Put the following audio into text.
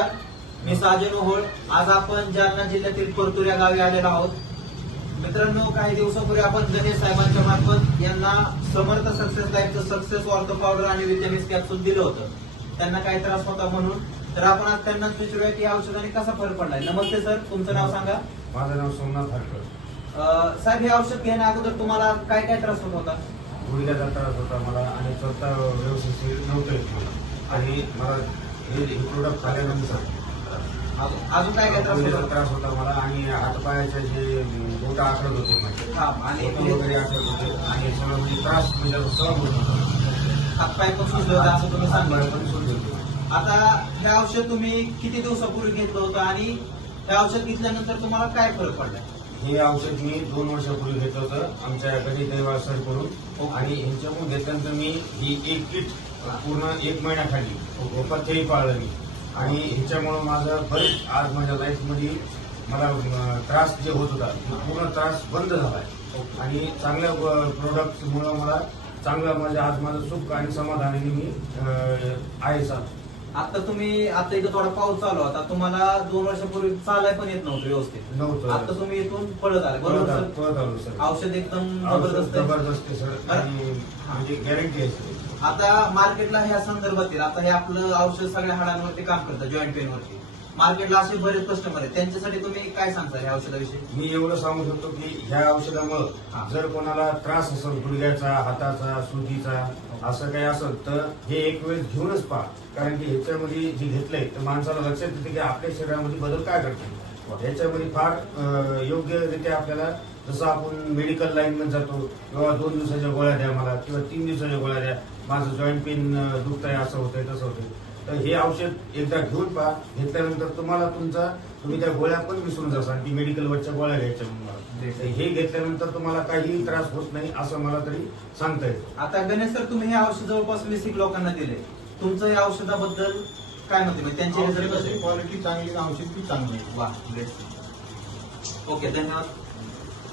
नमस्कार. मी साजन ओहोळ. आज आपण जालना जिल्ह्यातील परतूर या गावी आलेलो आहोत. मित्रांनो काही दिवसापूर्वी आपण गणेश साहेबांच्या मार्फत यांना समर्थ सक्सेस लाईफचं सक्सेस वॉर्थ पावडर आणि विटॅमिन्स कॅप्सूल दिलं होतं. त्यांना काही त्रास होता म्हणून. तर आपण आज त्यांना विचारूया की या औषधाने कसा फरक पडलाय. नमस्ते सर. तुमचं नाव सांगा. माझं नाव सोमनाथ हरकर साहेब हे औषध घेण्या अगोदर तुम्हाला काय काय त्रास होत होता? गुडघ्याचा त्रास होता मला आणि स्वतः व्यवस्थित नव्हतं आणि मला हे प्रोडक्ट खाल्यानंतर अजून काय काय त्रास होता मला आणि हातपायाचे जे बोट आखडत होते आणि वगैरे आखडत होते आणि सगळं म्हणजे त्रास म्हणजे सहन होत होता हातपाय पण सुजले होते असं तुम्ही सांगितलं पण सुजले होते. आता हे औषध तुम्ही किती दिवसापूर्वी घेतलं होतं आणि हे औषध घेतल्यानंतर तुम्हाला काय फरक पडला हे औषध मी दोन वर्षापूर्वी घेतलं होतं आमच्या गणेश दैवाळ सर करून आणि ह्यांच्याकडून घेतल्यानंतर मी ही एक किट पूर्ण एक महिन्याखाली पथ्यही पाळलं मी. आणि ह्याच्यामुळं माझं बरेच आज माझ्या लाईफमध्ये मला त्रास जे होत होता पूर्ण त्रास बंद झालाय. आणि चांगल्या प्रोडक्टमुळं मला चांगलं म्हणजे आज माझं सुख आणि समाधानाने मी आहे सर आता तुम्ही आता इथं थोडा पाऊस चालू होता. तुम्हाला दोन वर्षापूर्वी चालाय पण येत नव्हतं व्यवस्थित. नव्हतं आता तुम्ही इथून पळत आले बरोबर सर? परत आलो सर. औषध एकदम जबरदस्त आहे. जबरदस्त आहे सर. आणि म्हणजे गॅरंटी आहे सर. आता मार्केटला ह्या संदर्भातील आता हे आपलं औषध सगळ्या हाडांवरती काम करतं जॉईंट पेन वरती. मार्केटला असे बरेच कस्टमर आहेत. त्यांच्यासाठी तुम्ही काय सांगता ह्या औषधाविषयी? मी एवढं सांगू शकतो की ह्या. औषधामुळं जर कोणाला त्रास असेल गुडघ्याचा हाताचा सुजीचा असं काही असेल तर हे एक वेळेस घेऊनच पहा. कारण की ह्याच्यामध्ये जे घेतलंय तर माणसाला लक्षात येते की आपल्या शरीरामध्ये बदल काय करते ह्याच्यामध्ये फार योग्यरित्या आपल्याला जसं आपण मेडिकल लाईन मध्ये जातो किंवा दोन दिवसाच्या गोळ्या द्या मला किंवा तीन दिवसाच्या गोळ्या द्या. माझं जॉईंट पेन दुखतंय असं होतंय तसं होतंय. तर हे औषध एकदा घेऊन पहा. घेतल्यानंतर तुम्हाला तुमचा तुम्ही त्या गोळ्या पण विसरून जासाल की मेडिकलवरच्या गोळ्या घ्यायच्या म्हणून. हे घेतल्यानंतर तुम्हाला काहीही त्रास होत नाही असं मला तरी सांगता येतं आता गणेश सर तुम्ही हे औषध जवळपास वीस एक लोकांना दिले. तुमचं या औषधाबद्दल काय म्हणते? म्हणजे त्यांचे रिझल्ट क्वालिटी चांगली औषध बी चांगली. वा ओके धन्यवाद.